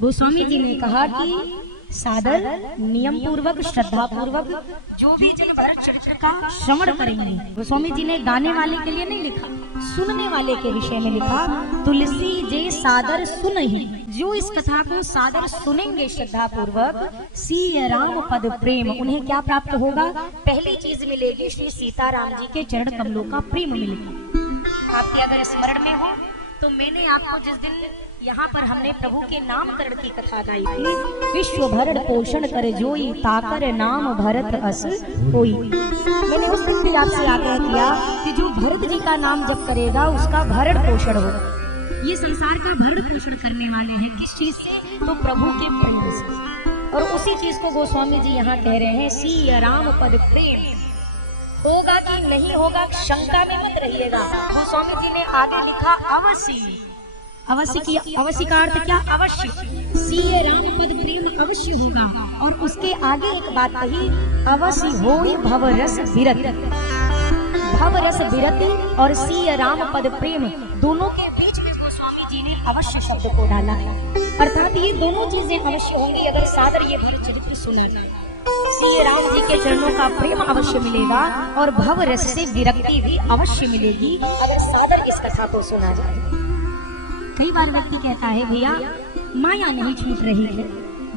गोस्वामी जी ने कहा कि सादर नियम पूर्वक श्रद्धा पूर्वक जो भी जन भरत चरित्र का श्रवण करेंगे। गोस्वामी जी ने गाने वाले के लिए नहीं लिखा, सुनने वाले के विषय में लिखा। तुलसी जे सादर सुनहि, जो इस कथा को सादर सुनेंगे श्रद्धा पूर्वक, सिय राम पद प्रेम, उन्हें क्या प्राप्त होगा? पहली चीज मिलेगी, श्री सीताराम जी के चरण कमलों का प्रेम मिलेगा। आपके अगर स्मरण में हो तो मैंने आपको जिस दिन यहाँ पर हमने प्रभु के नामकरण की कथा गाई थी, विश्व भरण पोषण कर जोई, ताकर नाम भरत अस होई। मैंने उस दिन भी आपसे आग्रह किया कि जो भरत जी का नाम जप करेगा उसका भरण पोषण होगा। ये संसार का भरण पोषण करने वाले हैं किस चीज से? तो प्रभु के प्रेम से। और उसी चीज को गोस्वामी जी यहाँ कह रहे हैं, सिय राम पद प्रेम। होगा कि नहीं होगा शंका में मत रहिएगा। गोस्वामी जी ने आगे लिखा अवश्य। अवश्य की अवश्य का अर्थ क्या? अवश्य। सिय राम पद प्रेम अवश्य होगा। और उसके आगे एक बात कही, अवश्य होई भव रस विरत। भव रस विरति और सिय राम पद प्रेम, दोनों के बीच में गोस्वामी जी ने अवश्य शब्द को डाला। अर्थात ये दोनों चीजें अवश्य होंगी अगर सादर ये भरत चरित्र सुना जाए। सिय राम जी के चरणों का प्रेम अवश्य मिलेगा और भव रस से विरक्ति भी अवश्य मिलेगी अगर सादर इस कथा को सुना जाए। कई बार व्यक्ति कहता है, भैया माया नहीं छूट रही है,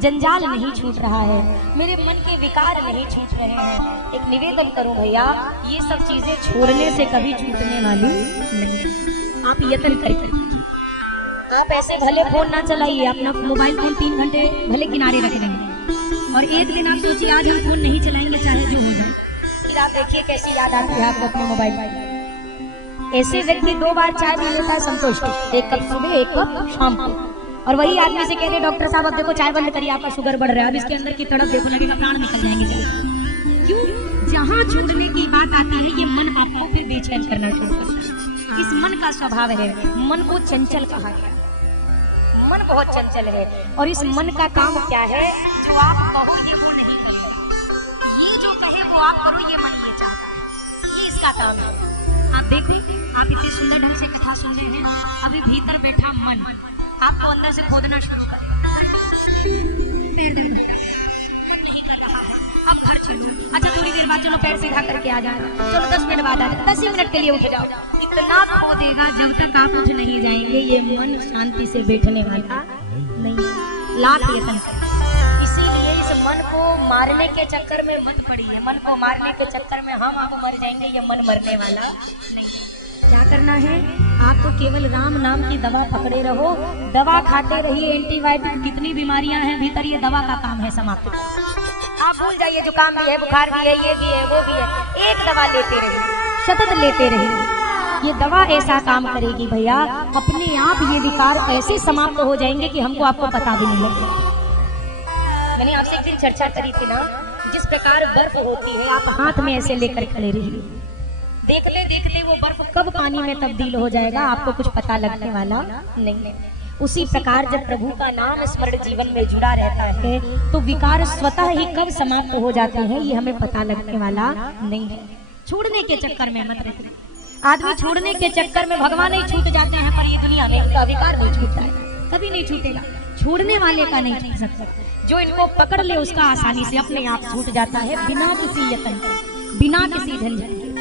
जंजाल नहीं छूट रहा है, मेरे मन के विकार नहीं छूट रहे हैं। एक निवेदन करूं भैया, ये सब चीजें छोड़ने से कभी छूटने वाली नहीं। आप यत्न करके, आप ऐसे भले फोन ना चलाइए, अपना मोबाइल फोन 3 घंटे भले किनारे रख देंगे और एक दिन आप सोचिए आज हम फोन नहीं चलाएंगे चाहे जो हो जाए, फिर आप देखिए कैसी याद आती है आपको अपने मोबाइल पर। ऐसे व्यक्ति 2 बार चाय पी लेता है संतुष्ट, 1 कप सुबह 1 कप शाम को, और वही आदमी से कह रहे डॉक्टर साहब अब देखो चाय बंद करिए आपका शुगर बढ़ रहा है, अब इसके अंदर की तड़प देखो लगेगा प्राण निकल जाएंगे। क्यों? जहाँ छूटने की बात आती है ये मन आपको फिर बेचैन करना शुरू करता है। इस मन का स्वभाव है, मन को चंचल कहा गया, मन बहुत चंचल है। और इस मन का काम क्या है? जो आप कहो ये वो नहीं करता, ये जो कहे वो आप करो, ये मन ये चाहता है, ये इसका काम है। आप देखिए, आप इतने सुंदर ढंग से कथा सुन रहे हैं, अभी भीतर बैठा मन आपको अंदर से खोदना शुरू कर, पैर दर्द मन नहीं कर रहा है, अब घर चलो, अच्छा थोड़ी देर बाद चलो पैर सीधा करके आ जाए, चलो 10 मिनट बाद आ जाए, 10 ही मिनट के लिए उठ जाओ। इतना खो देगा जब तक आप उठ नहीं जाएंगे, ये मन शांति से बैठने वाला नहीं। लाख यत्न करें, इसीलिए इस मन को मारने के चक्कर में मत पड़िए। मन को मारने के चक्कर में हम आप मर जाएंगे, ये मन मरने वाला नहीं। क्या करना है? आप तो केवल राम नाम की दवा पकड़े रहो, दवा खाते रहिए, एंटीबायोटिक कितनी बीमारियां हैं भीतर, ये दवा का काम है समाप्त। आप भूल जाइए जुकाम भी है, बुखार भी है, ये भी है, वो भी है, एक दवा लेते रहिए, सतत लेते रहिए। ये दवा ऐसा काम करेगी भैया, अपने आप ये विकार ऐसे समाप्त हो जाएंगे कि हमको आपको पता भी नहीं लगेगा। मैंने आपसे एक दिन चर्चा करी थी ना, जिस प्रकार बर्फ होती है आप हाथ में ऐसे लेकर खड़े रहिए, देखते देखते वो बर्फ कब पानी में तब्दील हो जाएगा आपको कुछ पता लगने वाला नहीं। उसी प्रकार जब प्रभु का नाम स्मरण जीवन में जुड़ा रहता है तो विकार स्वतः ही कब समाप्त हो जाते हैं ये हमें पता लगने वाला नहीं है। छोड़ने के चक्कर में मत रहिए। आदमी छोड़ने के चक्कर में भगवान ही छूट जाते हैं, पर ये दुनिया में इनका विकार नहीं छूटता है, कभी नहीं छूटेगा। छोड़ने वाले का नहीं छूट सकता, जो इनको पकड़ ले उसका आसानी से अपने आप छूट जाता है, बिना किसी यत्न के, बिना किसी झंझट के।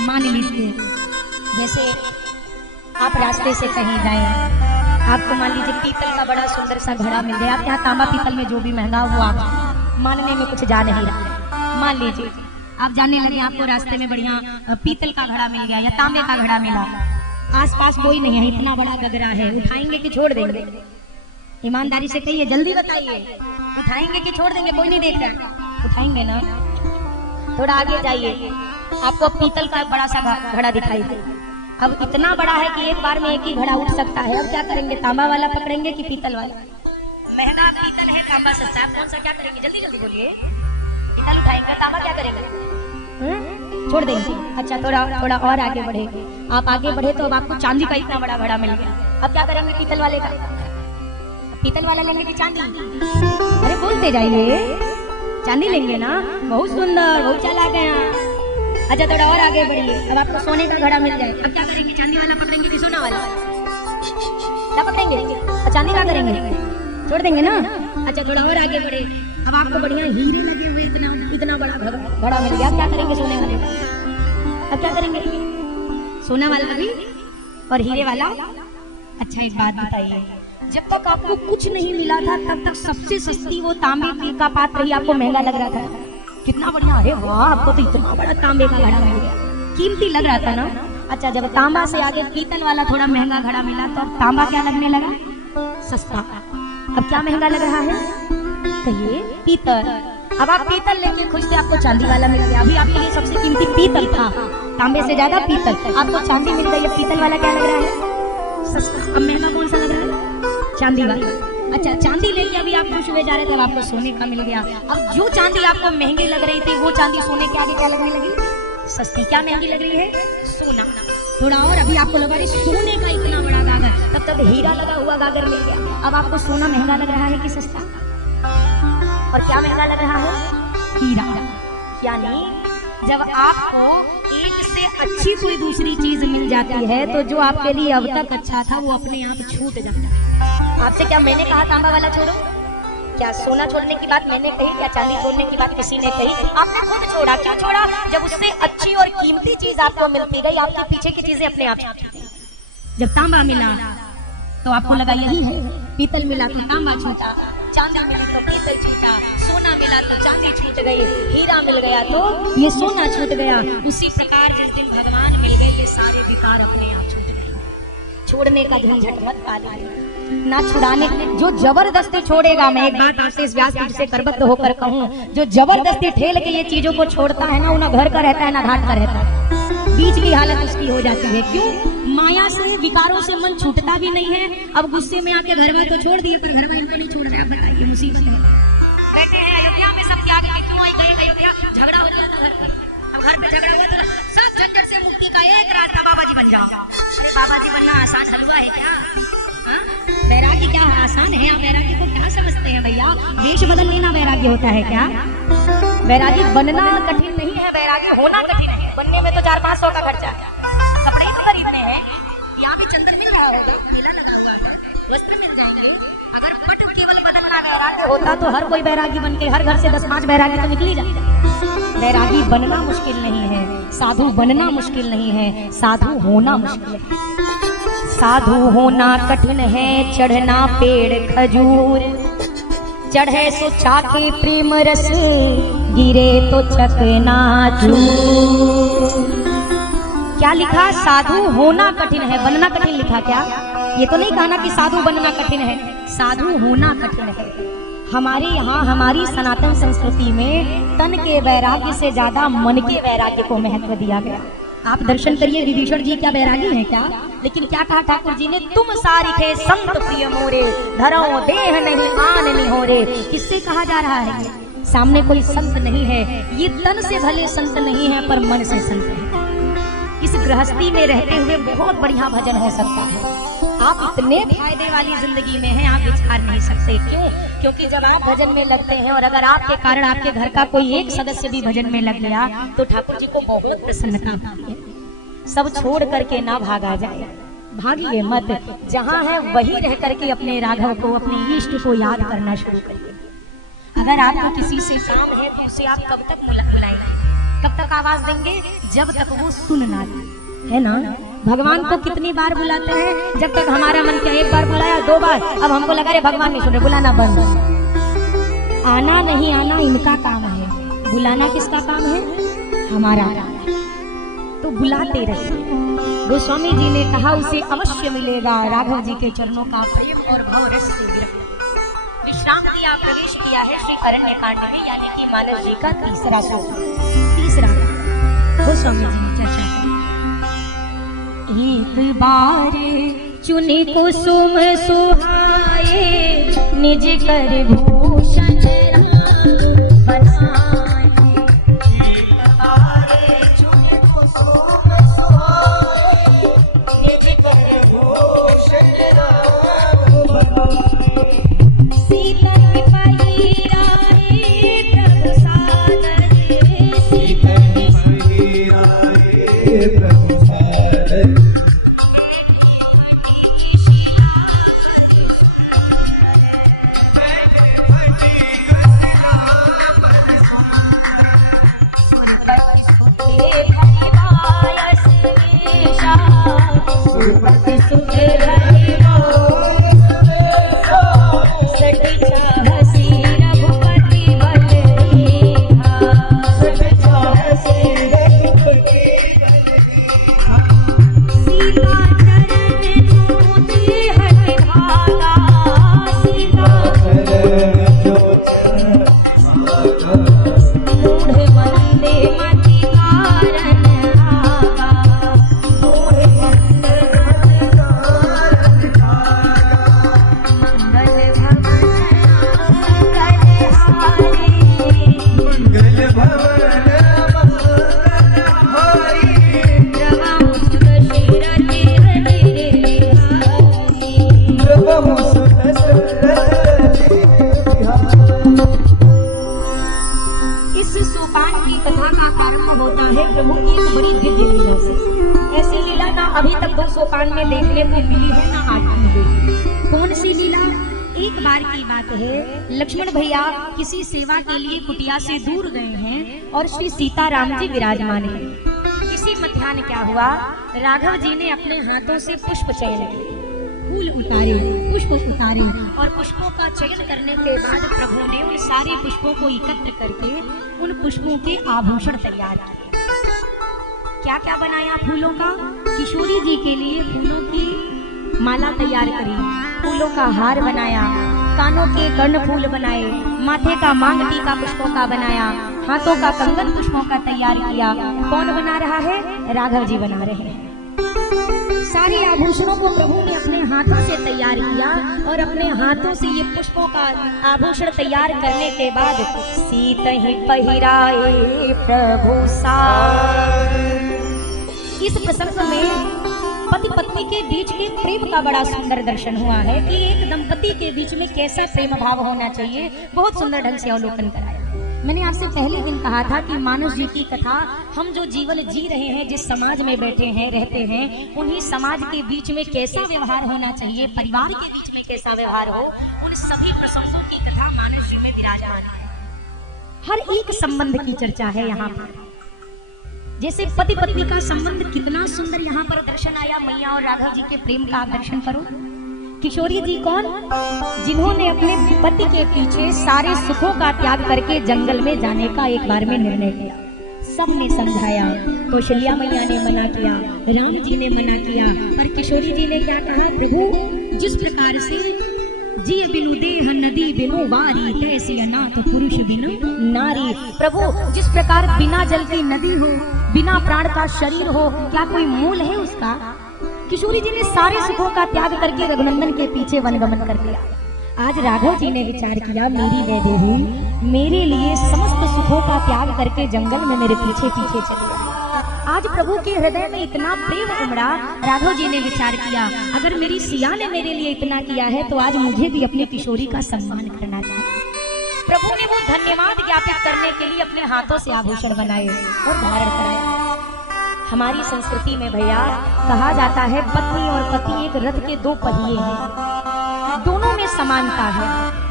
मान लीजिए जैसे आप रास्ते से कहीं जाए, आपको मान लीजिए पीतल का बड़ा सुंदर सा घड़ा मिल गया, आप यहाँ तांबा पीतल में जो भी महंगा वो आप मानने में कुछ जा नहीं रहा। मान लीजिए आप जाने लगे, आपको रास्ते में बढ़िया पीतल का घड़ा मिल गया या तांबे का घड़ा मिला, आसपास कोई नहीं है, इतना बड़ा गगरा है, उठाएंगे कि छोड़ देंगे? ईमानदारी से कहिए, जल्दी बताइए, उठाएंगे कि छोड़ देंगे? कोई नहीं देख रहा, उठाएंगे ना। थोड़ा आगे जाइए, आपको पीतल का बड़ा सा घड़ा दिखाई दे, अब इतना बड़ा है कि एक बार में एक ही घड़ा उठ सकता है, अब क्या करेंगे? तांबा वाला पकड़ेंगे कि पीतल वाला? महंगा पीतल है, तांबा सस्ता है, कौन सा क्या करेंगे? जल्दी जल्दी बोलिए। पीतल उठाएंगे, तांबा क्या करेंगे? छोड़ देंगे। अच्छा थोड़ा और आगे बढ़े, आप आगे बढ़े तो अब आपको चांदी का इतना बड़ा घड़ा मिल गया, अब क्या करेंगे? पीतल वाले का, पीतल वाला लेंगे कि चांदी? अरे बोलते जाइए, चांदी लेंगे ना, बहुत सुंदर, बहुत चालाक है। अच्छा थोड़ा और आगे बढ़िए, अब आपको सोने का घड़ा मिल जाए, अब क्या करेंगे? चांदी वाला पकड़ेंगे कि सोना वाला? क्या पकड़ेंगे? चांदी का करेंगे? छोड़ देंगे ना। अच्छा थोड़ा और आगे बढ़े, अब आपको बढ़िया हीरे लगे हुए इतना बड़ा घड़ा मिल गया, क्या करेंगे सोने वाले? अब क्या करेंगे? सोना वाला भी और हीरे वाला। अच्छा एक बात बताइए, जब तक आपको कुछ नहीं मिला था तब तक सबसे सस्ती वो तांबे का पात्र ही आपको महंगा लग रहा था। कितना बढ़िया, अरे वाह आपको तो इतना बड़ा तांबे का घड़ा मिल गया, कीमती लग रहा था ना। अच्छा जब तांबा से आगे पीतल वाला थोड़ा महंगा घड़ा मिला तो अब तांबा क्या लगने लगा? सस्ता। अब क्या महंगा लग रहा है? कहिए पीतल। अब आप पीतल लेके खुश थे, आपको चांदी वाला मिल गया। अभी आपके लिए सबसे कीमती पीतल था, तांबे से ज्यादा पीतल, आपको चांदी मिल गई। अब पीतल वाला क्या लग रहा है? सस्ता। अब महंगा कौन सा लग रहा है? चांदी वाला। अच्छा चांदी लेके अभी आप खुश हुए जा रहे थे, अब आपको सोने का मिल गया। अब जो चांदी आपको महंगी लग रही थी वो चांदी सोने के आगे क्या लगने लगी? सस्ती। क्या महंगी लग रही है? सोना। थोड़ा और, अभी आपको लगा रही सोने का इतना बड़ा गागर, तब हीरा लगा हुआ गागर मिल गया। अब आपको सोना महंगा लग रहा है कि सस्ता? और क्या महंगा लग रहा है? हीरा। यानी जब आपको एक से अच्छी कोई दूसरी चीज मिल जाती है तो जो आपके लिए अब तक अच्छा था वो अपने आप छूट जाता है। आपसे क्या मैंने कहा तांबा वाला छोड़ो? क्या सोना छोड़ने की बात मैंने कही? क्या चांदी छोड़ने की बात किसी ने कही? आपने खुद छोड़ा। क्यों छोड़ा? जब उससे अच्छी और कीमती चीज आपको मिलती गई, आपके पीछे की चीजें अपने आप छूटती गई। जब तांबा मिला तो आपको लगा यही है, पीतल मिला तो तांबा छूटा, चांदी मिली तो पीतल छूटा, सोना मिला तो चांदी छूट गई, हीरा मिल गया तो ये सोना छूट गया। उसी प्रकार जिस दिन भगवान मिल गए ये सारे विकार अपने आप छूट गए। छोड़ने का झंझट मत पालिए, ना छुड़ाने। जो जबरदस्ती छोड़ेगा, मैं एक बात आपसे इस व्यास पीठ से करबद्ध होकर कहूँ, जो जबरदस्ती ठेल के ये चीजों को छोड़ता है ना, वो ना घर का रहता है ना घाट का रहता है, बीच की हालत उसकी हो जाती है। क्यों? माया से विकारों से मन छूटता भी नहीं है। अब गुस्से में आके घर में तो छोड़ दिए, पर घर में इनको नहीं छोड़ रहे। आप बताइए मुसीबत है। बैठे हैं अयोध्या में, सब त्याग के क्यों आई गए अयोध्या? झगड़ा हो गया था घर पे। अब घर पे झगड़ा हुआ तो सब झंझट से मुक्ति का एक रास्ता, बाबा जी बन जाओ। अरे बाबा जी बनना आसान हलवा है क्या? वैराग्य क्या आसान है? आप वैराग्य को क्या समझते हैं भैया? वेश बदल लेना वैराग्य होता है क्या? वैराग्य बनना कठिन नहीं है, वैराग्य होना कठिन है। बनने में तो 400-500 का खर्चा है, कपड़े तो खरीदने हैं, यहाँ भी चंदन मिल रहा होगा, मेला लगा हुआ है, वस्त्र मिल जाएंगे। अगर पट केवल बदलना वैराग्य होता तो हर कोई वैरागी बन के हर घर से 10-5 वैरागी तो निकली जाए। वैरागी बनना मुश्किल नहीं है, साधु बनना मुश्किल नहीं है, साधु होना मुश्किल है। साधु होना कठिन है, चढ़ना पेड़ खजूर, चढ़े सो चाक प्रेम रस, गिरे तो चकनाचूर। क्या लिखा? साधु होना कठिन है, बनना कठिन लिखा क्या? ये तो नहीं कहना कि साधु बनना कठिन है, साधु होना कठिन है। हमारे यहाँ हमारी सनातन संस्कृति में तन के वैराग्य से ज्यादा मन के वैराग्य को महत्व दिया गया। आप दर्शन करिए, विभीषण जी क्या वैरागी है क्या? लेकिन क्या कहा ठाकुर जी ने? तुम सारिखे संत प्रिय मोरे, धरो देह नहीं आन निहोरे। किससे कहा जा रहा है? सामने कोई संत नहीं है, ये तन से भले संत नहीं है पर मन से संत है। इस गृहस्थी में रहते हुए बहुत बढ़िया भजन हो सकता है। आप इतने फायदे वाली जिंदगी में हैं, आप विचार नहीं सकते। क्यों? क्योंकि जब आप भजन में लगते हैं और अगर आपके कारण आपके घर का कोई एक सदस्य भी भजन में लग गया तो ठाकुर जी को बहुत प्रसन्नता होती है। सब छोड़ करके ना भागा जाए, भागिए मत। जहाँ है वही रह करके अपने राघव को, अपने इष्ट को याद करना शुरू करिए। अगर आपको किसी से काम है तो उसे आप कब तक बुलाएंगे, कब तक आवाज देंगे? जब तक वो सुन ना ले, है ना? भगवान को कितनी बार बुलाते हैं? जब तक हमारा मन क्या, एक बार बुलाया, 2 बार, अब हमको लगा रे भगवान नहीं सुन रहे, बुलाना बंद। आना नहीं आना इनका काम है, बुलाना किसका काम है? हमारा काम है। तो बुलाते रहिए। गोस्वामी जी ने कहा उसे अवश्य मिलेगा राघव जी के चरणों का प्रेम और भाव रस से विरक्त। विश्राम दिया, प्रवेश किया है श्री अरण्यकांड में, यानी कि मानस जी का तीसरा गोस्वामी जी ने चर्चा की। एक बार चुनी कुसुम सुहाए, निज कर भूषण बनाए। रघुपति सुत हरि मोहि सठ चाहसी रघुपति बल दीन्हा। सठ चाहसी रघुपति सीता चरण छूते हठ भागा, सीता मूढ़ वंदे मति कारण आगा, मूढ़ वंदे मति कारण आगा। मंगल भवन मंगल हारी, मंगल भवन मंगल हारी रवं सुत शिर चिर बिहारी। प्रभु सुत इस सोपान की कथा का आरंभ होता है प्रभु की एक बड़ी दिव्य लीला से। ऐसी लीला ना अभी तक दो सोपान में देखने को मिली है ना आज मिलेगी। कौन सी लीला? एक बार की बात है, लक्ष्मण भैया किसी सेवा के लिए कुटिया से दूर गए हैं और श्री सीताराम जी विराजमान हैं। इसी मध्याह्न क्या हुआ, राघव जी ने अपने हाथों से पुष्प चयन किए, फूल उतारे, पुष्प उतारे और पुष्पों का चयन करने के बाद प्रभु ने उन सारे पुष्पों को एकत्र करके उन पुष्पों के आभूषण तैयार किए। क्या क्या बनाया फूलों का? किशोरी जी के लिए फूलों की माला तैयार करी, फूलों का हार बनाया, कानों के कर्ण फूल बनाए, माथे का मांग टीका पुष्पों का बनाया, हाथों का कंगन पुष्पों का तैयार किया। कौन बना रहा है? राघव जी बना रहे हैं। सारे आभूषणों को प्रभु ने अपने हाथों से तैयार किया और अपने हाथों से ये पुष्पों का आभूषण तैयार करने के बाद सीतहि पहिराए प्रभु सार। इस प्रसंग में पति पत्नी के बीच के प्रेम का बड़ा सुंदर दर्शन हुआ है कि एक दंपति के बीच में कैसा प्रेम भाव होना चाहिए, बहुत सुंदर ढंग से अवलोकन कराया। मैंने आपसे पहले दिन कहा था कि मानस जी की कथा, हम जो जीवन जी रहे हैं, जिस समाज में बैठे हैं, रहते हैं, उन्हीं समाज के बीच में कैसा व्यवहार होना चाहिए, परिवार के बीच में कैसा व्यवहार हो, उन सभी प्रसंगों की कथा मानस जी में विराजमान है। हर एक संबंध की चर्चा है यहाँ पर। जैसे पति पत्नी का संबंध कितना सुंदर यहाँ पर दर्शन आया, मैया और राघव जी के प्रेम का आप दर्शन करो। किशोरी जी कौन? जिन्होंने अपने पति के पीछे सारे सुखों का त्याग करके जंगल में जाने का एक बार में निर्णय किया। सबने समझाया, कौशल्या मैया ने मना किया, राम जी ने मना किया, पर किशोरी जी ने क्या कहा, प्रभु जिस प्रकार से जी बिनु देह नदी बिनु वारी, कैसे अनाथ पुरुष बिनु नारी। प्रभु जिस प्रकार बिना जल की नदी हो, बिना प्राण का शरीर हो, क्या कोई मूल है उसका? किशोरी जी ने सारे सुखों का त्याग करके रघुनंदन के पीछे वनगमन कर लिया। आज राघव जी ने विचार किया, मेरी वैदेही मेरे लिए समस्त सुखों का त्याग करके जंगल में मेरे पीछे पीछे चली आई। आज प्रभु के हृदय में इतना प्रेम उमड़ा, राघव जी ने विचार किया, अगर मेरी सिया ने मेरे लिए इतना किया है तो आज मुझे भी अपनी किशोरी का सम्मान करना चाहिए। प्रभु ने वो धन्यवाद ज्ञापित करने के लिए अपने हाथों से आभूषण बनाए और धारण कराया। हमारी संस्कृति में भैया कहा जाता है, पत्नी और पति एक रथ के दो पहिए हैं, दोनों में समानता है,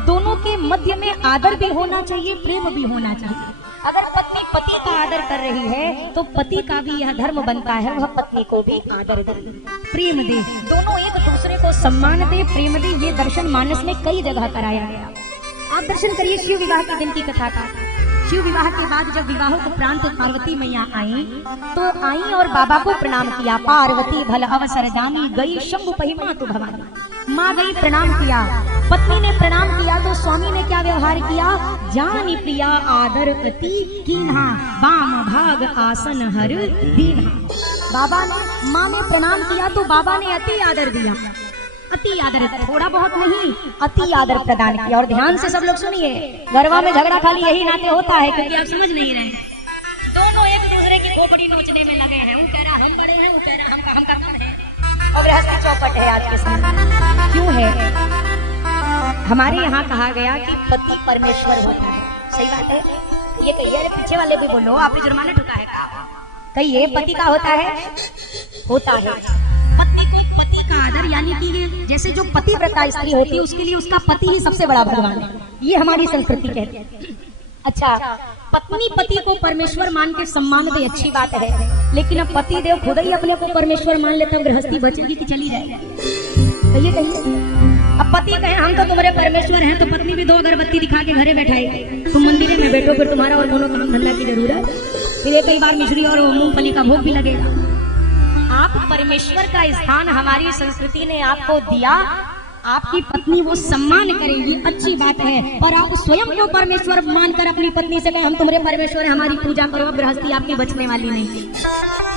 दोनों के मध्य में आदर भी होना चाहिए, प्रेम भी होना चाहिए। अगर पत्नी पति का आदर कर रही है तो पति का भी यह धर्म बनता है वह पत्नी को भी आदर दे, प्रेम दे, दोनों एक दूसरे को सम्मान दे, प्रेम दे। ये दर्शन मानस में कई जगह कराया गया। आप दर्शन करिए शिव विवाह के दिन की कथा का। शिव विवाह के बाद जब विवाह को प्रांत पार्वती मैया आई तो आई और बाबा को प्रणाम किया। पार्वती भल अवसर दानी गई शंभु पहिमा तु भवानी। माँ गई प्रणाम किया, पत्नी ने प्रणाम किया तो स्वामी ने क्या व्यवहार किया, जानी प्रिया आदर अति कीन्हा, वाम भाग आसन हर दीन्हा। बाबा ने, माँ ने प्रणाम किया तो बाबा ने अति आदर दिया, अति आदर, थोड़ा बहुत नहीं, अति आदर प्रदान किया। और ध्यान से सब लोग सुनिए, गरबा में झगड़ा खाली यही नाते होता है क्योंकि आप समझ नहीं रहे, दोनों एक दूसरे की खोपड़ी नोचने में लगे हैं। वो कह रहा हम बड़े हैं, वो कह रहा हम कम है, और गृहस्थ चौपट है आज के समय। क्यों है? हमारे यहाँ कहा गया कि पति परमेश्वर होता है। सही बात है, ये कहिए, अरे पीछे वाले भी बोलो, आपने जुर्माना ठुका है का? कहिए, पति का होता है, होता है। पत्नी को पति का आदर, यानी कि जैसे जो पतिव्रता स्त्री होती है उसके लिए उसका पति ही सबसे बड़ा भगवान है, ये हमारी संस्कृति कहती है। अच्छा, पत्नी पति को परमेश्वर मान के सम्मान दे, अच्छी बात है, लेकिन अब पति देव खुद ही अपने को परमेश्वर मान लेते हैं, गृहस्थी बचेगी कि चली जाएगी? कहिए कहिए। अब पति कहे हम तो तुम्हारे परमेश्वर हैं, तो पत्नी भी 2 अगरबत्ती दिखा के घरे बैठाएगी, तुम मंदिर में बैठो, फिर तुम्हारा और दोनों काम धंधा की जरूरत, फिर कई बार मिश्री और मूंगफली का भोग भी लगेगा। आप परमेश्वर का स्थान हमारी संस्कृति ने आपको दिया, आपकी पत्नी वो सम्मान करेगी, अच्छी बात है, पर आप स्वयं को परमेश्वर मानकर अपनी पत्नी से कहें हम तुम्हारे परमेश्वर हैं, हमारी पूजा करो, गृहस्थी आपकी बचने वाली नहीं है।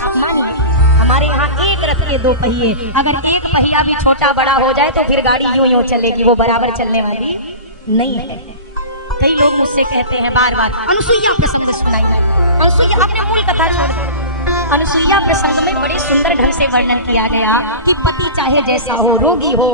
आप मानिए, हमारे यहाँ एक रथ के 2 पहिए, अगर एक पहिया भी छोटा बड़ा हो जाए तो फिर गाड़ी यूं यूं चलेगी, वो बराबर चलने वाली नहीं है। कई लोग मुझसे कहते हैं बार बार, अनुसुईया प्रसंग सुनाई नहीं, अनुसुईया अपने मूल कथा छोड़ दो। अनुसुईया प्रसंग में बड़े सुंदर ढंग से वर्णन किया गया कि पति चाहे जैसा हो, रोगी हो,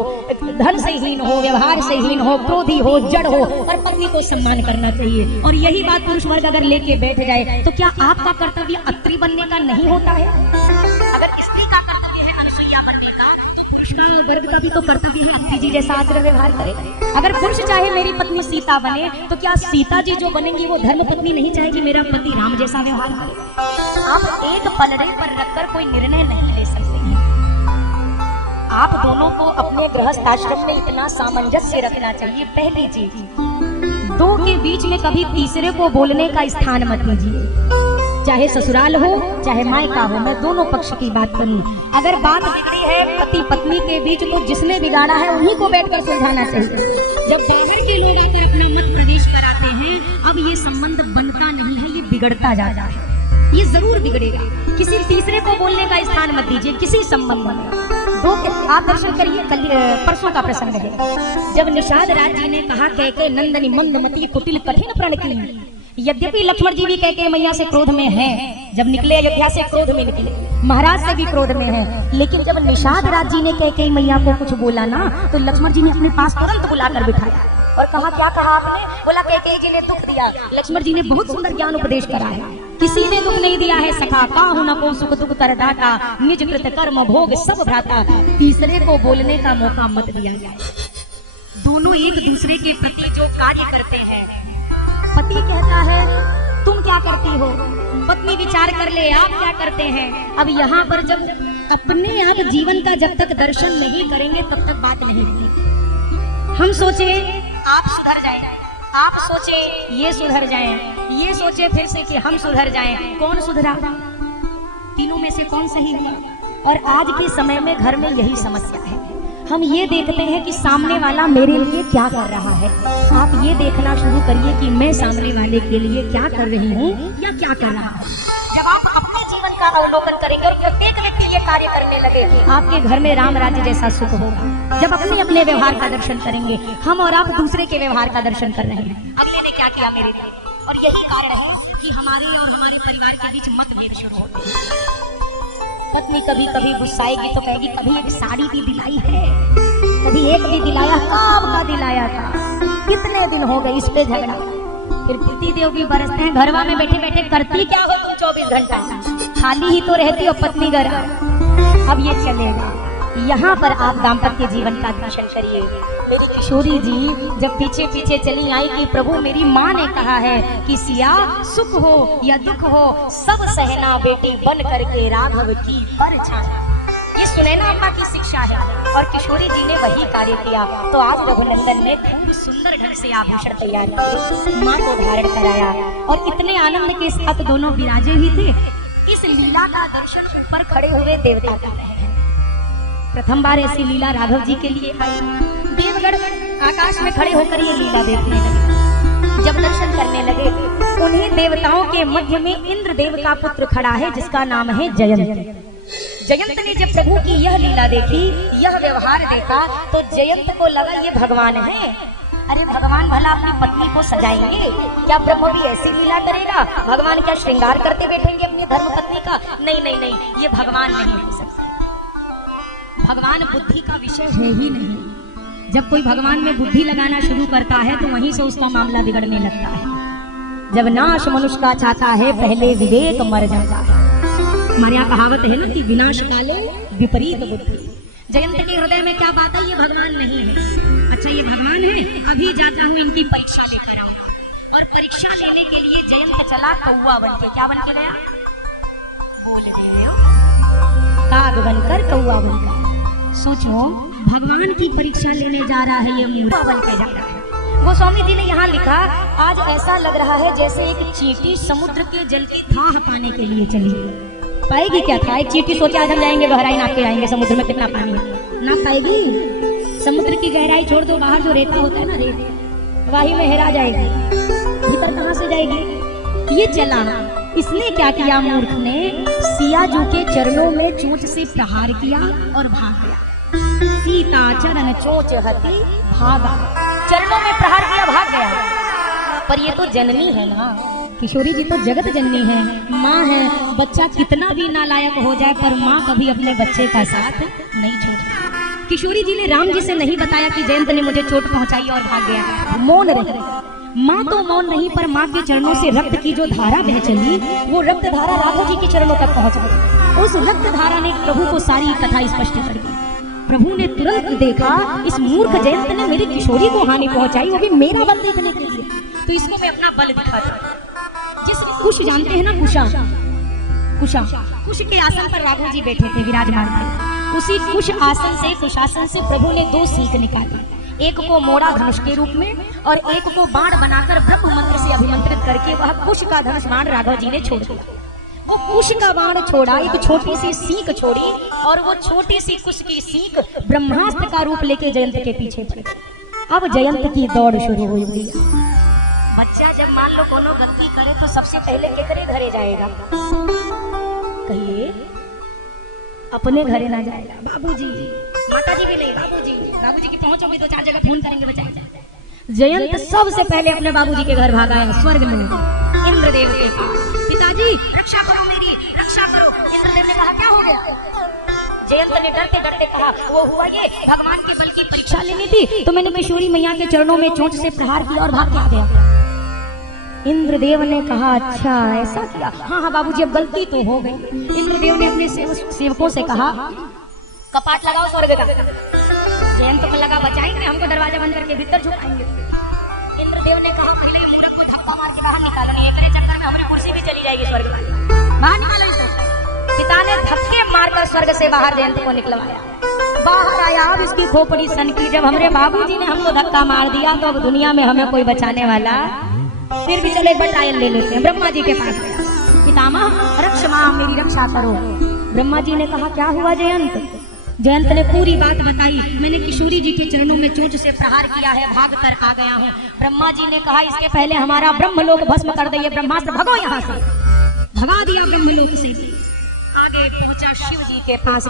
धन से हीन हो, व्यवहार से हीन हो, क्रोधी हो, जड़ हो, और पत्नी को सम्मान करना चाहिए। और यही बात पुरुष वर्ग अगर लेके बैठ जाए तो क्या आपका कर्तव्य अत्री बनने का नहीं होता है? अगर स्त्री का कर्तव्य है अनुसुईया बनने का, तो पुरुष का वर्ग का भी तो कर्तव्य है अत्री जी जैसा आचरण व्यवहार करे। अगर पुरुष चाहे मेरी पत्नी सीता बने, तो क्या सीता जी जो बनेंगी वो धर्म पत्नी नहीं चाहेगी मेरा पति राम जैसा व्यवहार करे? आप एक पलड़े पर रखकर कोई निर्णय नहीं ले सकते हैं। आप दोनों को अपने गृहस्थ आश्रम में इतना सामंजस्य रखना चाहिए। पहली चीज, 2 के बीच में कभी तीसरे को बोलने का स्थान मत दीजिए, चाहे ससुराल हो चाहे मायका हो, मैं दोनों पक्ष की बात करूं। अगर बात बिगड़ी है पति पत्नी के बीच, तो जिसने बिगाड़ा है उन्हीं को बैठकर सुलझाना चाहिए। जब बाहर के लोग आकर अपना मत प्रवेश कराते हैं, अब ये संबंध बनता नहीं है, ये बिगड़ता जाता है, ये जरूर बिगड़ेगा। किसी तीसरे को बोलने का स्थान मत दीजिए किसी संबंध में। 2 आप दर्शन करिए, कल परसों का प्रसंग है, जब निषाद राज जी ने कहा कैके नंदनी मंदमती कुटिल कठिन प्रण की, यद्यपि लक्ष्मण जी भी कैके मैया से क्रोध में हैं, जब निकले अयोध्या से क्रोध में निकले, महाराज से भी क्रोध में है, लेकिन जब निषाद राज जी ने कैके मैया को कुछ बोला ना, तो लक्ष्मण जी ने अपने पास तुरंत बुलाकर बिठाया और कहा क्या कहा आपने? बोला कैकेयी जी ने दुख दिया। लक्ष्मण जी ने बहुत सुंदर ज्ञान उपदेश करा है, किसी ने दुख नहीं दिया है सखा, काहू न को सुख दुख कर दाता, निज कृत कर्म भोग सब भ्राता, तीसरे को बोलने का मौका मत दिया जाए। दोनों एक दूसरे के प्रति जो कार्य करते हैं, पति कहता है तुम क्या करती हो, पत्नी विचार कर ले आप क्या करते हैं। अब यहाँ पर जब अपने आप जीवन का जब तक दर्शन नहीं करेंगे तब तक बात नहीं होगी। हम सोचे आप सुधर जाएं, आप सोचे ये सुधर जाएं, ये सोचे फिर से कि हम सुधर जाएं, कौन सुधरा? तीनों में से कौन सही है? और आज के समय में घर में यही समस्या है, हम ये देखते हैं कि सामने वाला मेरे लिए क्या कर रहा है। आप ये देखना शुरू करिए कि मैं सामने वाले के लिए क्या कर रही हूँ या क्या कर रहा हूँ। जब आप अपने जीवन का अवलोकन करेंगे और प्रत्येक व्यक्ति ये कार्य करने लगे, आपके घर में राम राज्य जैसा सुख होगा। जब अपने अपने व्यवहार का दर्शन करेंगे, हम और आप दूसरे के व्यवहार का दर्शन कर रहे हैं, अगले ने क्या किया मेरे लिए, और यही कारण है कि हमारे और हमारे परिवार के बीच मतभेद शुरू होते हैं। पत्नी कभी कभी गुस्साएगी तो कहेगी कभी एक साड़ी भी दिलाई है, कभी एक भी दिलाया, कब का दिलाया था, कितने दिन हो गए, इस पे झगड़ा। फिर पति देव भी बरसते हैं, घरवा में बैठे बैठे करती क्या हो तुम 24 घंटा, खाली ही तो रहती हो पत्नी घर। अब ये चलेगा, यहाँ पर आप दाम्पत्य जीवन का दर्शन करिए। मेरी किशोरी जी जब पीछे पीछे चली आई कि प्रभु मेरी माँ ने कहा है कि सिया सुख हो या दुख हो सब सहना बेटी बन करके राघव की परछाई। ये सुनैना अम्मा की शिक्षा है और किशोरी जी ने वही कार्य किया। तो आज रघुनंदन ने खूब सुंदर ढंग से आभूषण तैयार किए, माँ को धारण कराया और इतने आनंद के साथ दोनों विराजे ही थे। इस लीला का दर्शन ऊपर खड़े हुए देवता कर रहे हैं। प्रथम बार ऐसी लीला राघव जी के लिए आई। देवगढ़ आकाश में खड़े होकर ये लीला देखने लगे। जब दर्शन करने लगे, उन्हीं देवताओं के मध्य में इंद्र देव का पुत्र खड़ा है जिसका नाम है जयंत। जयंत ने जब प्रभु की यह लीला देखी, यह व्यवहार देखा, तो जयंत को लगा ये भगवान है। अरे भगवान भला अपनी पत्नी को सजाएंगे क्या? ब्रह्म भी ऐसी लीला करेगा? भगवान क्या श्रृंगार करते बैठेंगे अपनी धर्म पत्नी का? नहीं नहीं नहीं, ये भगवान नहीं हो सकता। भगवान बुद्धि का विषय है ही नहीं। जब कोई भगवान में बुद्धि लगाना शुरू करता है तो वहीं से उसका मामला बिगड़ने लगता है। जब नाश मनुष्य का चाहता है पहले विवेक मर जाता है। हमारे यहाँ कहावत है ना कि विनाश काले विपरीत बुद्धि। जयंत के हृदय में क्या बात है? ये भगवान नहीं है। अच्छा ये भगवान है, अभी जाता हूँ इनकी परीक्षा लेकर आऊंगा। और परीक्षा लेने के लिए जयंत चला कौवा बनके। क्या बन के गया? बोल दे काग बनकर, कौवा बनकर। सोचो भगवान की परीक्षा लेने जा रहा है, ये मुर्गा बन के जा रहा है। गोस्वामी जी ने यहाँ लिखा, आज ऐसा लग रहा है जैसे एक चींटी समुद्र के जल की थाह पाने के लिए चली। पाएगी क्या था? एक चींटी सोचे आज हम जाएंगे गहराई नाप के आएंगे, समुद्र में कितना पानी है, ना पाएगी। समुद्र की गहराई छोड़ दो, बाहर जो रेता होता है ना, रेत वही में हेरा जाएगी, भीतर कहाँ से जाएगी? ये चला। इसने क्या किया? मूर्ख ने सिया जी के चरणों में चोंच से प्रहार किया और भाग गया। सीता चरण चोंच हती भागा, चरणों में प्रहार किया, भाग गया। पर ये तो जननी है ना, किशोरी जी तो जगत जननी है, माँ है। बच्चा कितना भी नालायक हो जाए पर माँ कभी अपने बच्चे का साथ नहीं छोड़ती। किशोरी जी ने राम जी से नहीं बताया कि जयंत ने मुझे चोट पहुंचाई और भाग गया, मौन रहे। माँ तो मौन नहीं, पर माँ के चरणों से रक्त की जो धारा बह चली, वो रक्त धारा राघव जी के चरणों तक पहुंच गई। उस रक्त धारा ने प्रभु को सारी कथा स्पष्ट कर दी। प्रभु ने तुरंत देखा, इस मूर्ख जयंत ने मेरी किशोरी को हानि पहुंचाई, वो भी मेरा बल देखने के लिए, तो इसको मैं अपना बल दिखाता। जिस कुश जानते हैं ना, कुश के आसन पर राघव जी बैठे थे विराजमान थे। उसी कुशासन से प्रभु ने दो सीख निकाली, एक को मोड़ा धनुष के रूप में और एक को बाण बनाकर ब्रह्म मंत्र से अभिमंत्रित करके वह कुश का धनुष बाण राघव जी ने छोड़ दिया। वो कुश का बाण छोड़ा, एक छोटी सी सीख छोड़ी और वो छोटी सी कुश की सीख ब्रह्मास्त्र का रूप लेके जयंत के पीछे पड़ी। अब जयंत की दौड़ शुरू हुई भैया। बच्चा जब मान लो कोनो गलती करे तो सबसे पहले केकरे घरे जाएगा? कहिए, अपने घरे ना जाएगा। बाबूजी, माताजी भी नहीं, बाबूजी की पहुंचोगे तो 4 जगह फोन करेंगे बचाए। जयंत सबसे पहले अपने बाबूजी के घर भागा है, स्वर्ग में इंद्रदेव के पास। पिताजी रक्षा करो मेरी, रक्षा करो। इंद्रदेव ने कहा क्या हो गया? जयंत ने डरते डरते कहा, वो हुआ ये, भगवान के बल की परीक्षा लेनी थी तो मैंने किशोरी मैया के चरणों में चोंच से प्रहार किया और भाग गया। इंद्रदेव ने कहा अच्छा ऐसा किया? हाँ बाबूजी, अब गलती तो हो गई। इंद्रदेव ने अपने सेवकों से कहा, कपाट लगाओ स्वर्ग का। जयंत को लगा बचाएंगे, हमको दरवाजा बंद करके भीतर झुकाएंगे। इंद्रदेव ने कहा पहले ये मूर्ख को धक्का मार के बाहर निकालो, नहीं एकरे चक्कर में हमारी कुर्सी भी चली जाएगी स्वर्ग में, बाहर निकालो इसको। पिता ने धक्के मारकर स्वर्ग से बाहर जयंत को निकलवाया। बाहर आया, अब इसकी खोपड़ी सन की, जब हमारे बाबूजी ने हमको धक्का मार दिया तो अब दुनिया में हमें कोई बचाने वाला, फिर भी चलो एक बार ट्रायल ले लेते हैं। ब्रह्मा जी के पास गया, पितामह रक्ष मां, मेरी रक्षा करो। ब्रह्मा जी ने कहा क्या हुआ जयंत? जयंत ने पूरी बात बताई, मैंने किशोरी जी के चरणों में चोंच से प्रहार किया है, भाग कर आ गया हूँ। ब्रह्मा जी ने कहा इसके पहले हमारा ब्रह्मलोक भस्म कर दे, ब्रह्मास्त्र भगो यहाँ से। भगा दिया ब्रह्मलोक से। आगे पहुंचा शिव जी के पास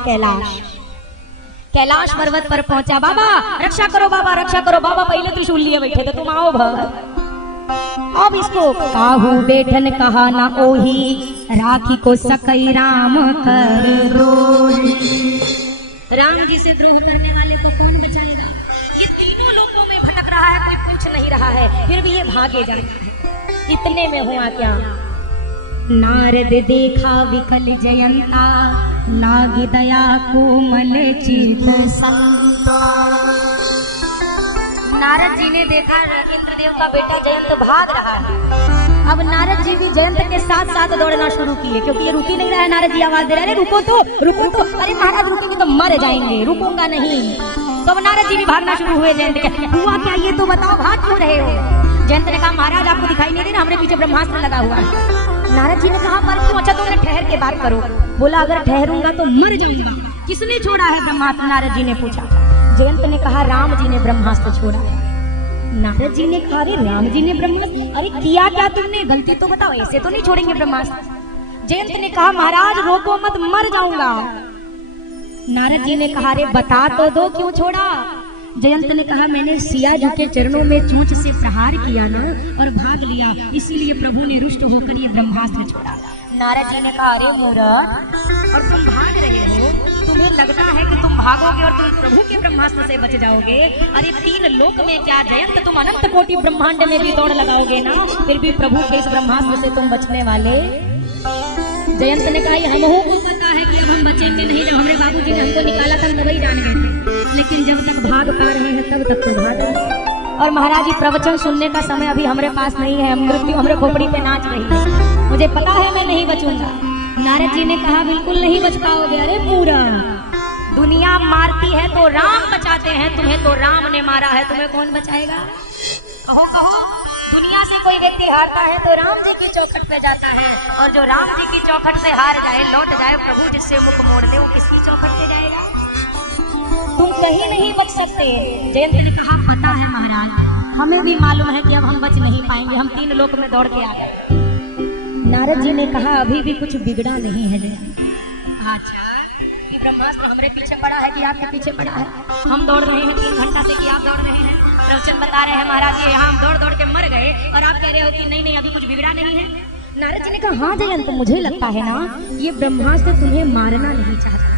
कैलाश पर्वत पर पहुंचा। बाबा रक्षा करो, बाबा रक्षा करो। बाबा पहले त्रिशूल लिए बैठे थे, तुम आओ भर। अब इसको काहू बेठन कहा ना ओही, राखी को सकई राम कर द्रोही। राम जी से द्रोह करने वाले को कौन बचाएगा? ये तीनों लोगों में भटक रहा है, कोई पूछ नहीं रहा है, फिर भी ये भागे जा रहा है। इतने में हुआ क्या? नारद देखा विकल जयंता, लागी दया कोमल चित संता। नारद जी ने देखा इंद्रदेव का बेटा जयंत भाग रहा है। अब नारद जी भी जयंत के साथ साथ दौड़ना शुरू किए, क्योंकि ये रुक ही नहीं रहा है। नारद जी आवाज दे रहे हैं, रुको तो रुको तो। अरे महाराज रुकेंगे तो मर जाएंगे, रुकूंगा नहीं। तो अब नारद जी भी भागना शुरू हुए। जयंत के हुआ क्या ये तो बताओ, भाग क्यों रहे हो? जयंत ने कहा महाराज आपको दिखाई नहीं दे रहा, हमारे पीछे ब्रह्मास्त्र लगा हुआ है। नारद जी ने कहा पर क्यों? अच्छा तो ठहर के बात करो। बोला अगर ठहरूंगा तो मर जाऊंगा। किसने छोड़ा है ब्रह्मास्त्र? नारद जी ने पूछा। जयंत ने कहा राम जी ने ब्रह्मास्त्र छोड़ा है। नारद जी ने कहा अरे राम जी ने ब्रह्मास्त्र? अरे किया क्या तुमने? गलती तो बताओ, ऐसे तो नहीं छोड़ेंगे ब्रह्मास्त्र। जयंत ने कहा महाराज रोको मत, मर जाऊंगा। नारद जी ने कहा अरे बता तो दो क्यों छोड़ा? जयंत ने कहा मैंने सिया जी के चरणों में चोंच से प्रहार किया ना और भाग लिया, इसीलिए प्रभु ने रुष्ट होकर ये ब्रह्मास्त्र छोड़ा। नारद जी ने कहा अरे मूर्ख, और तुम भाग रहे हो, तुम्हें लगता है कि तुम भागोगे और तुम प्रभु के ब्रह्मास्त्र से बच जाओगे? अरे 3 लोक में क्या जयंत, तुम अनंत कोटि ब्रह्मांड में भी दौड़ लगाओगे ना, फिर भी प्रभु के इस ब्रह्मास्त्र से तुम बचने वाले। जयंत ने कहा हमहू को पता है कि अब हम बचेंगे नहीं, जब हमारे बाबूजी ने हमको निकाला था तब वही जान गए थे, लेकिन जब तक भाग पा रहे हैं तब तक तो भाग रहे हैं। और महाराज जी प्रवचन सुनने का समय अभी हमारे पास नहीं है, मृत्यु हमारे खोपड़ी पे नाच रही है, मुझे पता है मैं नहीं बचूंगा। नारद जी ने कहा बिल्कुल नहीं बच पाओगे। अरे पूरा दुनिया मारती है तो राम बचाते हैं, तुम्हें तो राम ने मारा है, तुम्हें कौन बचाएगा? कहो कहो, दुनिया से कोई व्यक्ति हारता है तो राम जी की चौखट पे जाता है, और जो राम जी की चौखट से हार जाए, लौट जाए प्रभु जिससे मुख मोड़ ले, वो किसकी चौखट पे जाएगा? तुम कहीं नहीं बच सकते। जयंत ने कहा पता है महाराज, हमें भी मालूम है कि अब हम बच नहीं पाएंगे, हम 3 लोक में दौड़ के आ गए। नारद जी ने कहा अभी भी कुछ बिगड़ा नहीं है जयंत। अच्छा, ये ब्रह्मास्त्र हमारे पीछे पड़ा है कि आपके पीछे पड़ा है? हम दौड़ रहे हैं 3 घंटा से कि आप दौड़ रहे हैं? प्रवचन बता रहे हैं महाराज जी, यहाँ हम दौड़ दौड़ के मर गए और आप कह रहे हो कि नहीं नहीं अभी कुछ बिगड़ा नहीं है। नारद जी ने कहा हाँ जयंत, मुझे लगता है ना ये ब्रह्मास्त्र तुम्हें मारना नहीं चाहता।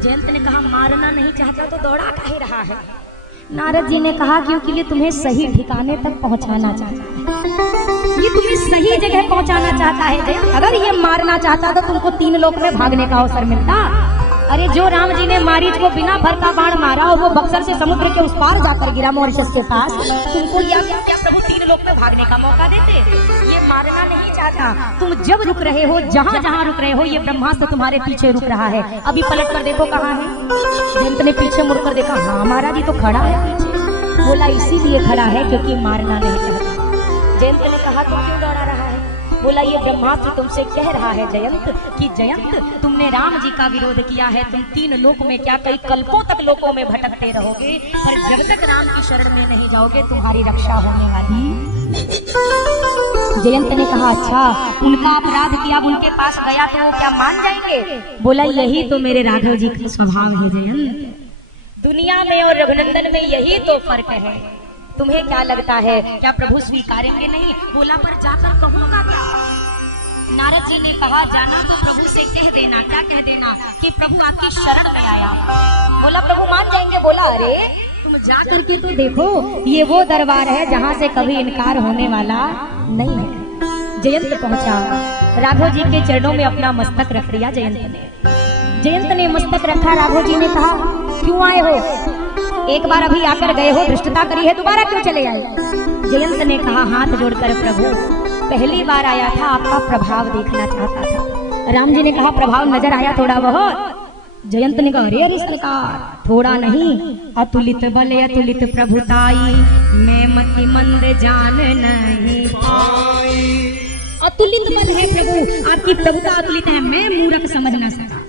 जयंत ने कहा मारना नहीं चाहता तो दौड़ा काहे रहा है? नारद जी ने कहा क्योंकि ये तुम्हें सही ठिकाने तक पहुंचाना चाहता है, ये तुम्हें सही जगह पहुंचाना चाहता है जयंत। अगर ये मारना चाहता तो तुमको 3 लोक में भागने का अवसर मिलता। अरे जो राम जी ने मारीच को बिना भर का बाण मारा और वो बक्सर से समुद्र के उस पार जाकर गिरा मॉरिशस के पास, तुमको या क्या प्रभु 3 लोक में भागने का मौका देते? ये मारना नहीं चाहता। तुम जब रुक रहे हो, जहाँ जहाँ रुक रहे हो, ये ब्रह्मास्त्र तुम्हारे पीछे रुक रहा है। अभी पलट कर देखो कहाँ है। जयंत ने पीछे मुड़कर देखा, हाँ महाराज जी तो खड़ा है पीछे। बोला इसीलिए खड़ा है क्योंकि मारना नहीं चाहता। जयंत ने कहा तो क्यों दौड़ा रहा है? बोला ये ब्रह्मास्त्र तुमसे कह रहा है जयंत कि जयंत तुमने राम जी का विरोध किया है, तुम 3 लोक में क्या कई कल्पों तक लोकों में भटकते रहोगे, पर जब तक राम की शरण में नहीं जाओगे तुम्हारी रक्षा होने वाली। जयंत ने कहा अच्छा, उनका अपराध किया, उनके पास गया तो वो क्या मान जाएंगे? बोला यही तो मेरे राघव जी का स्वभाव है जयंत, दुनिया में और रघुनंदन में यही तो फर्क है। तुम्हें क्या लगता है क्या प्रभु स्वीकारेंगे नहीं? बोला पर जाकर कहूंगा क्या? नारद जी ने कहा जाना तो प्रभु से कह देना। क्या कह देना? कि प्रभु आपकी शरण में आया। बोला प्रभु मान जाएंगे? बोला अरे तुम जा करके तो देखो, ये वो दरबार है जहाँ से कभी इनकार होने वाला नहीं है। जयंत पहुंचा, राघव जी के चरणों में अपना मस्तक रख दिया जयंत ने मस्तक रखा। राघव जी ने कहा क्यों आए हो? एक बार अभी आकर गए हो, धृष्टता करी है, दोबारा क्यों चले आए? जयंत ने कहा हाथ जोड़कर प्रभु पहली बार आया था, आपका प्रभाव देखना चाहता था। राम जी ने कहा प्रभाव नजर आया थोड़ा बहुत? जयंत ने कहा अरे सरकार थोड़ा नहीं, अतुलित बल अतुलित प्रभुताई, मैं मति मंद जान नहीं पाई। अतुलित बल है प्रभु, आपकी प्रभुता अतुलित है, मैं मूर्ख समझ न सका।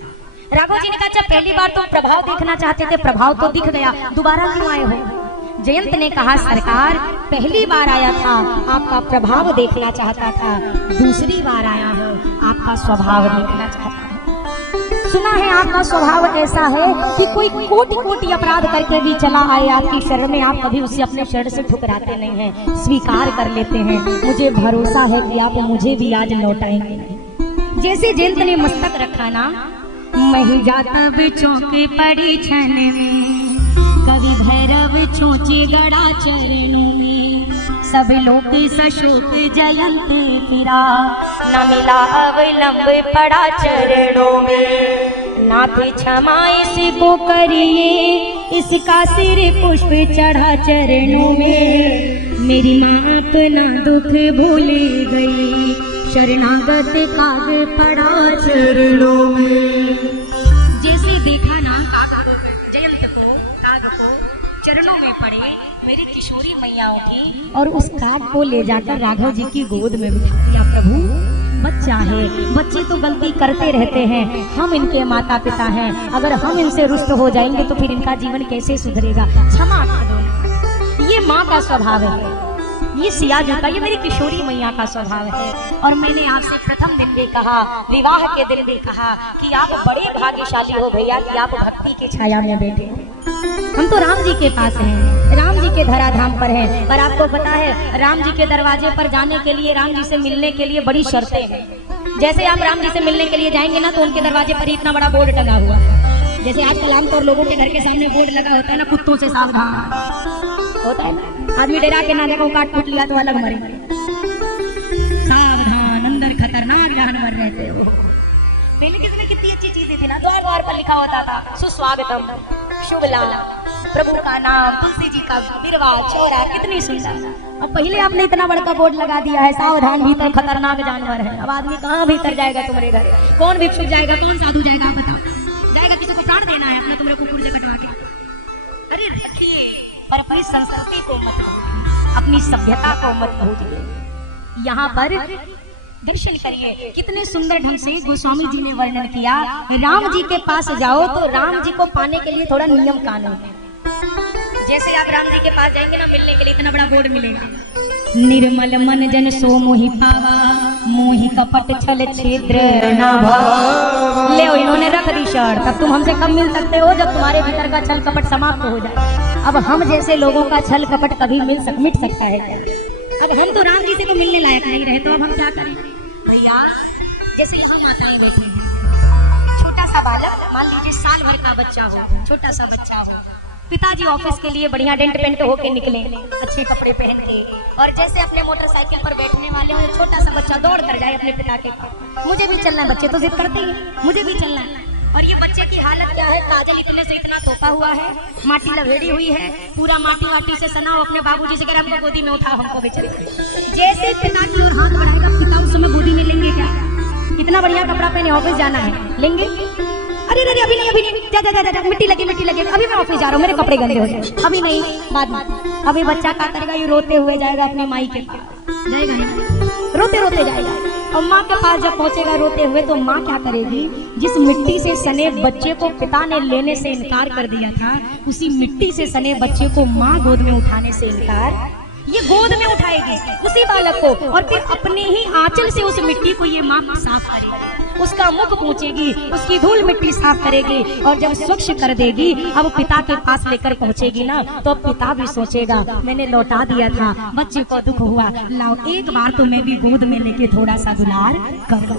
राघव जी ने कहा अच्छा पहली बार तुम प्रभाव देखना चाहते थे, प्रभाव तो दिख गया, दोबारा क्यों आए हो? जयंत ने कहा सरकार पहली बार आया था आपका प्रभाव देखना चाहता था, दूसरी बार आया हो आपका स्वभाव देखना चाहता था। सुना है आपका स्वभाव ऐसा है कि कोई कोटि कोटि अपराध करके भी चला आए आपकी शरण में, आप कभी उसे अपने शरण से ठुकराते नहीं हैं, स्वीकार कर लेते हैं। मुझे भरोसा है कि आप मुझे भी आज लौटाएंगे। जैसे जयंत ने मस्तक रखा ना, मही जाता चौके पड़ी छन में, कवि भैरव चोचे गड़ा चरणों में, सब लोग सशोक जयंत फिरा, न मिला अवलंब पड़ा चरणों में, नाथ क्षमा इसको करिए, इसका सिर पुष्प चढ़ा चरणों में, मेरी माँ अपना दुख भूले गई, शरणागत काग पड़ा चरणों में। जैसे देखा ना जयंत को, काग को चरणों में पड़े, मेरी किशोरी मैया उठी और उस काग को ले जाकर राघव जी की गोद में बिठा दिया। प्रभु बच्चा है, बच्चे तो गलती करते रहते हैं, हम इनके माता पिता हैं, अगर हम इनसे रुष्ट हो जाएंगे तो फिर इनका जीवन कैसे सुधरेगा, क्षमा कर दो। ये माँ का स्वभाव है, ये सिया जो का, ये मेरी किशोरी मैया का स्वभाव है। और मैंने आपसे प्रथम दिन भी कहा, विवाह के दिन भी कहा कि आप बड़े भाग्यशाली हो भैया कि आप भक्ति की छाया में बैठे। हम तो राम जी के पास हैं, राम जी के धराधाम पर हैं, पर आपको पता है राम जी के दरवाजे पर जाने के लिए, राम जी से मिलने के लिए बड़ी शर्तें हैं। जैसे आप राम जी से मिलने के लिए जाएंगे ना तो उनके दरवाजे पर ही इतना बड़ा बोर्ड टंगा हुआ है। जैसे आजकल आमतौर लोगों के घर के सामने बोर्ड लगा होता है ना, कुत्तों से सावधान होता है ना, आदमी डरा के ना देखो काट फूट लिया तो अलग मरेंगे, सावधान अंदर खतरनाक जानवर रहते हो। पहले किसने कितनी अच्छी चीजें थी ना, द्वार द्वार पर लिखा होता था सुस्वागतम, शुभ लाभ, प्रभु का नाम, तुलसी जी का बिरवा चौरा, कितनी सुंदर। अब पहले आपने इतना बड़का बोर्ड लगा दिया है, सावधान भीतर खतरनाक जानवर है। अब आदमी कहाँ भीतर जाएगा तुम्हारे घर? कौन भिक्षुक जाएगा, कौन साधु जाएगा? आप बताओ। जाएगा किसी को प्राण देना है अपना तुम्हारे कुकुर से कटवा के? अरे रखिए, पर अपनी संस्कृति को मत भूलिए, अपनी सभ्यता को मत भूलिए। यहाँ पर दर्शन करिए, कितने सुंदर ढंग से गोस्वामी जी ने वर्णन किया। राम जी के पास जाओ तो राम जी को पाने के लिए थोड़ा नियम कानून है। जैसे आप राम जी के पास जाएंगे ना मिलने के लिए, इतना बड़ा बोर्ड मिलेगा, निर्मल मन जन सो मोहि पावा, मोहि कपट छल छिद्र न भावा। ले इन्होंने रख दी शर्त, तब तुम हमसे कब मिल सकते हो? जब तुम्हारे भीतर का छल कपट समाप्त हो जाए। अब हम जैसे लोगों का छल कपट कभी मिट सकता है क्या? अब हम तो राम जी से तो मिलने लायक नहीं रहे, तो अब हम क्या करें भैया? जैसे यहाँ माताएं बैठी हैं, छोटा सा बालक, मान लीजिए साल भर का बच्चा हो, छोटा सा बच्चा हो, पिताजी ऑफिस के लिए बढ़िया डेंट पेंट होके निकले, अच्छे कपड़े पहन के, और जैसे अपने मोटरसाइकिल पर बैठने वाले हो, छोटा सा बच्चा दौड़ कर जाए अपने पिता के पास, मुझे भी चलना है। बच्चे तो जिद करते हैं, मुझे भी चलना है। और ये बच्चे की हालत क्या है? काजल इतने से इतना थोपा हुआ है, माटी लवेड़ी हुई है, पूरा माटी वाटी से सना हो। अपने बाबूजी से कह हमको गोदी में उठा, हमको भी चले। जैसे पिता की ओर हाथ बढ़ाएगा, पिता उस समय गोदी में लेंगे क्या? इतना बढ़िया कपड़ा पहने ऑफिस जाना है, लेंगे? अरे अरे अभी नहीं, जा, मिट्टी लगी, अभी मैं ऑफिस जा रहा हूँ, मेरे कपड़े गंदे हो जाए, अभी नहीं, बाद में। अभी बच्चा क्या करेगा? ये रोते हुए जाएगा अपनी माई के पास, जाएगा रोते जाएगा। और माँ के पास जब पहुंचेगा रोते हुए, तो माँ क्या करेगी? जिस मिट्टी से सने बच्चे को पिता ने लेने से इनकार कर दिया था, उसी मिट्टी से सने बच्चे को माँ गोद में उठाने से इनकार, ये गोद में उठाएगी उसी बालक को, और फिर अपने ही आंचल से उस मिट्टी को ये माँ साफ करेगी, उसका मुख पूछेगी, उसकी धूल मिट्टी साफ करेगी, और जब स्वच्छ कर देगी, अब पिता के पास लेकर पहुंचेगी ना, तो पिता भी सोचेगा मैंने लौटा दिया था, बच्चे को दुख हुआ, लाओ एक बार तो मैं भी गोद में लेके थोड़ा सा दुलार करूं।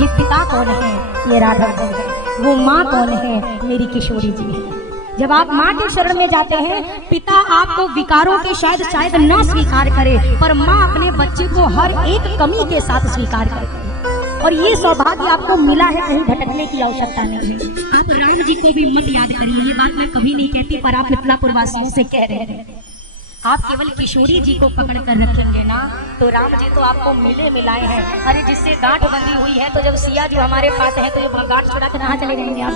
ये पिता कौन है? ये राघव जी है। वो माँ कौन है? मेरी किशोरी जी है। जब आप माँ के शरण में जाते हैं, पिता आपको विकारों के शायद न स्वीकार करे, पर माँ अपने बच्चे को हर एक कमी के साथ स्वीकार करती है। और ये सौभाग्य आपको मिला है, कहीं भटकने की आवश्यकता नहीं है। आप राम जी को भी मत याद करिए, ये बात मैं कभी नहीं कहती, पर आप मिथिलापुर वासियों से कह रहे हैं। आप केवल किशोरी जी को पकड़ कर रखेंगे ना, तो राम जी तो आपको मिलाए हैं। अरे जिससे गांठ बंधी हुई है, तो जब सिया जो हमारे पास है, तो जब गांठ छुड़ा के कहाँ चले जाएंगे आप?